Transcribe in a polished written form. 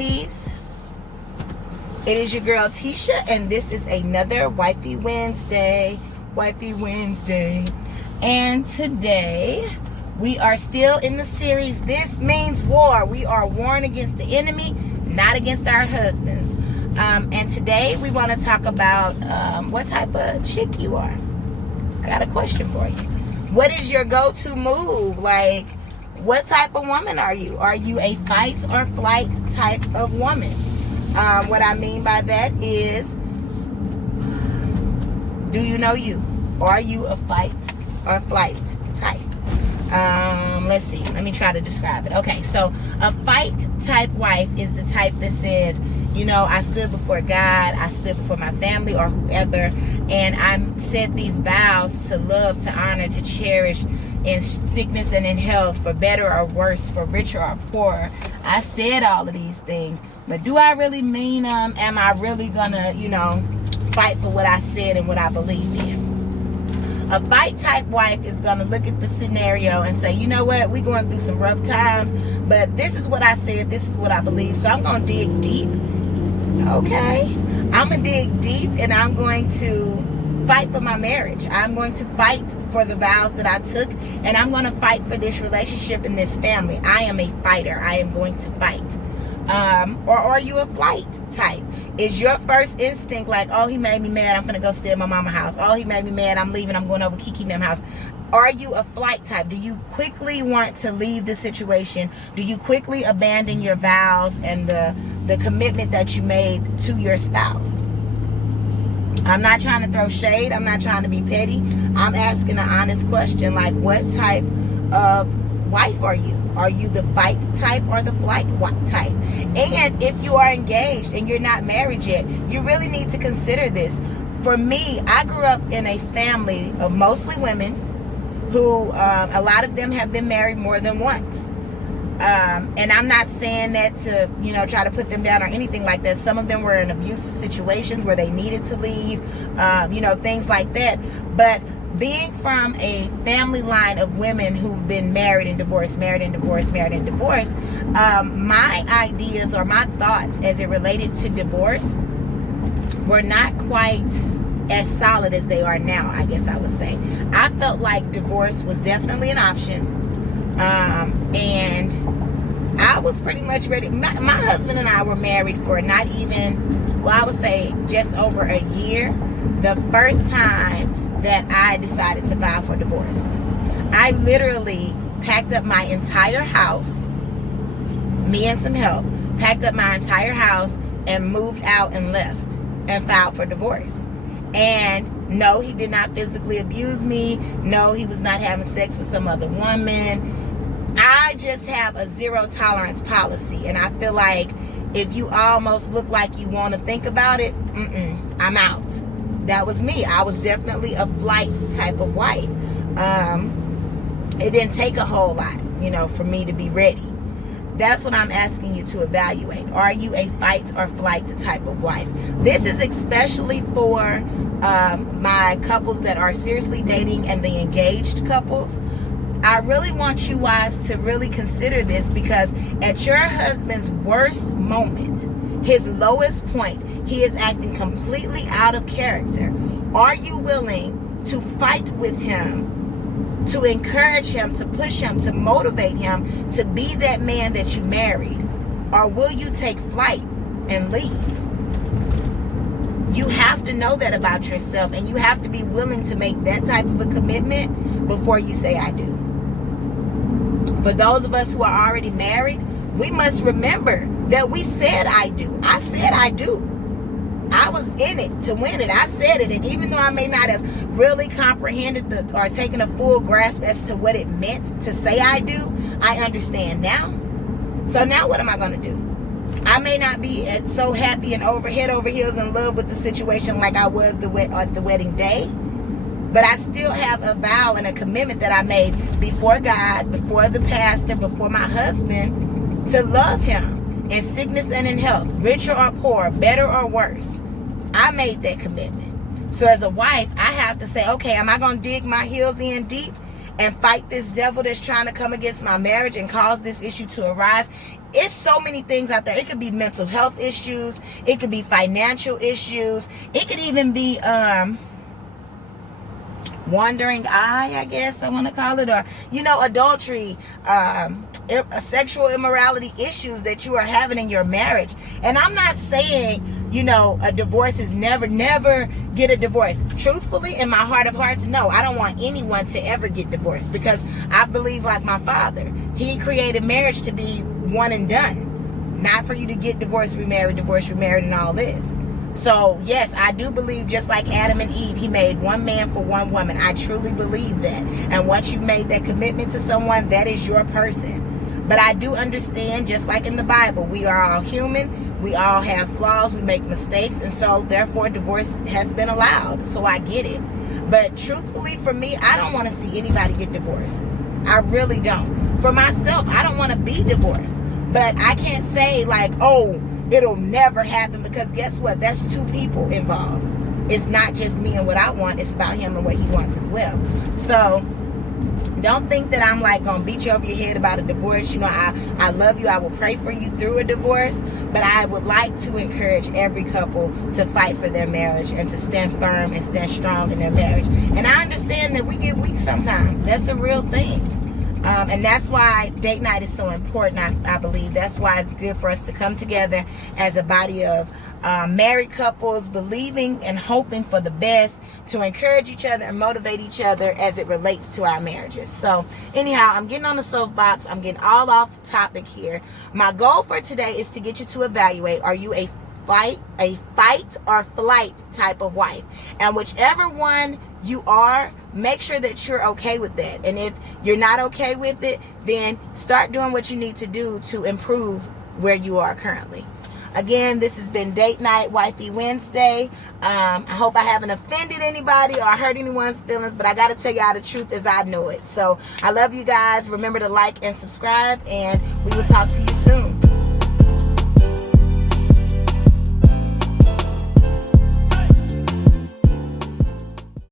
ladies. It is your girl Tisha, and this is another Wifey Wednesday. Wifey Wednesday. And today we are still in the series This Means War. We are warring against the enemy, not against our husbands. And today we want to talk about what type of chick you are. I got a question for you. What is your go-to move? Like, what type of woman are you? Are you a fight or flight type of woman? What I mean by that is, do you know you? Are you a fight or flight type? Let's see. Let me try to describe it. Okay, so a fight type wife is the type that says, you know, I stood before God, I stood before my family or whoever, and I said these vows to love, to honor, to cherish in sickness and in health, for better or worse, for richer or poorer. I said all of these things, but do I really mean them? Am I really gonna, you know, fight for what I said and what I believed in? A fight type wife is gonna look at the scenario and say, you know what, we're going through some rough times, but this is what I said, this is what I believe, so I'm gonna dig deep. Okay, I'm gonna dig deep, and I'm going to fight for my marriage. I'm going to fight for the vows that I took, and I'm going to fight for this relationship and this family. I am a fighter. I am going to fight. Or are you a flight type? Is your first instinct like, oh, he made me mad, I'm gonna go stay at my mama's house. Oh, he made me mad, I'm leaving, I'm going over Kiki and them house. Are you a flight type? Do you quickly want to leave the situation? Do you quickly abandon your vows and the commitment that you made to your spouse? I'm not trying to throw shade. I'm not trying to be petty. I'm asking an honest question, like, what type of wife are you? Are you the fight type or the flight type? And if you are engaged and you're not married yet, you really need to consider this. For me, I grew up in a family of mostly women who, a lot of them have been married more than once. And I'm not saying that to, you know, try to put them down or anything like that. Some of them were in abusive situations where they needed to leave, you know, things like that. But being from a family line of women who've been married and divorced, married and divorced, married and divorced, my ideas or my thoughts as it related to divorce were not quite as solid as they are now, I guess I would say. I felt like divorce was definitely an option. And I was pretty much ready. My husband and I were married for not even, well, I would say just over a year, the first time that I decided to file for divorce. I literally packed up my entire house, me and some help, packed up my entire house and moved out and left and filed for divorce. And no, he did not physically abuse me. No, he was not having sex with some other woman. I just have a zero tolerance policy, and I feel like if you almost look like you want to think about it, I'm out. That was me. I was definitely a flight type of wife. It didn't take a whole lot, you know, for me to be ready. That's what I'm asking you to evaluate. Are you a fight or flight type of wife? This is especially for my couples that are seriously dating and the engaged couples. I really want you wives to really consider this, because at your husband's worst moment, his lowest point, he is acting completely out of character. Are you willing to fight with him, to encourage him, to push him, to motivate him to be that man that you married? Or will you take flight and leave? You have to know that about yourself, and you have to be willing to make that type of a commitment before you say I do. For those of us who are already married, we must remember that we said I do. I said I do. I was in it to win it. I said it. And even though I may not have really comprehended or taken a full grasp as to what it meant to say I do, I understand now. So now what am I going to do? I may not be so happy and head over heels in love with the situation like I was at the wedding day. But I still have a vow and a commitment that I made before God, before the pastor, before my husband, to love him in sickness and in health, richer or poorer, better or worse. I made that commitment. So as a wife, I have to say, okay, am I going to dig my heels in deep and fight this devil that's trying to come against my marriage and cause this issue to arise. It's so many things out there. It could be mental health issues. It could be financial issues. It could even be wandering eye, I guess I want to call it, or adultery, sexual immorality issues that you are having in your marriage. And I'm not saying a divorce is never get a divorce. Truthfully, in my heart of hearts, no, I don't want anyone to ever get divorced, because I believe, like my father, he created marriage to be one and done, not for you to get divorced, remarried, and all this. So yes, I do believe, just like Adam and Eve, he made one man for one woman. I truly believe that. And once you've made that commitment to someone, that is your person. But I do understand, just like in the Bible, we are all human. We all have flaws. We make mistakes. And so therefore divorce has been allowed. So I get it. But truthfully, for me, I don't want to see anybody get divorced. I really don't. For myself, I don't want to be divorced. But I can't say like, oh, it'll never happen, because guess what? That's two people involved. It's not just me and what I want. It's about him and what he wants as well. So don't think that I'm like gonna beat you over your head about a divorce. I love you. I will pray for you through a divorce. But I would like to encourage every couple to fight for their marriage and to stand firm and stand strong in their marriage. And I understand that we get weak sometimes. That's a real thing. And that's why date night is so important, I believe. That's why it's good for us to come together as a body of married couples, believing and hoping for the best, to encourage each other and motivate each other as it relates to our marriages. So anyhow, I'm getting on the soapbox. I'm getting all off topic here. My goal for today is to get you to evaluate, are you a fight or flight type of wife? And whichever one you are, make sure that you're okay with that. And if you're not okay with it, then start doing what you need to do to improve where you are currently. Again, this has been Date Night Wifey Wednesday. I hope I haven't offended anybody or hurt anyone's feelings, but I got to tell y'all the truth as I know it. So I love you guys. Remember to like and subscribe, and we will talk to you soon.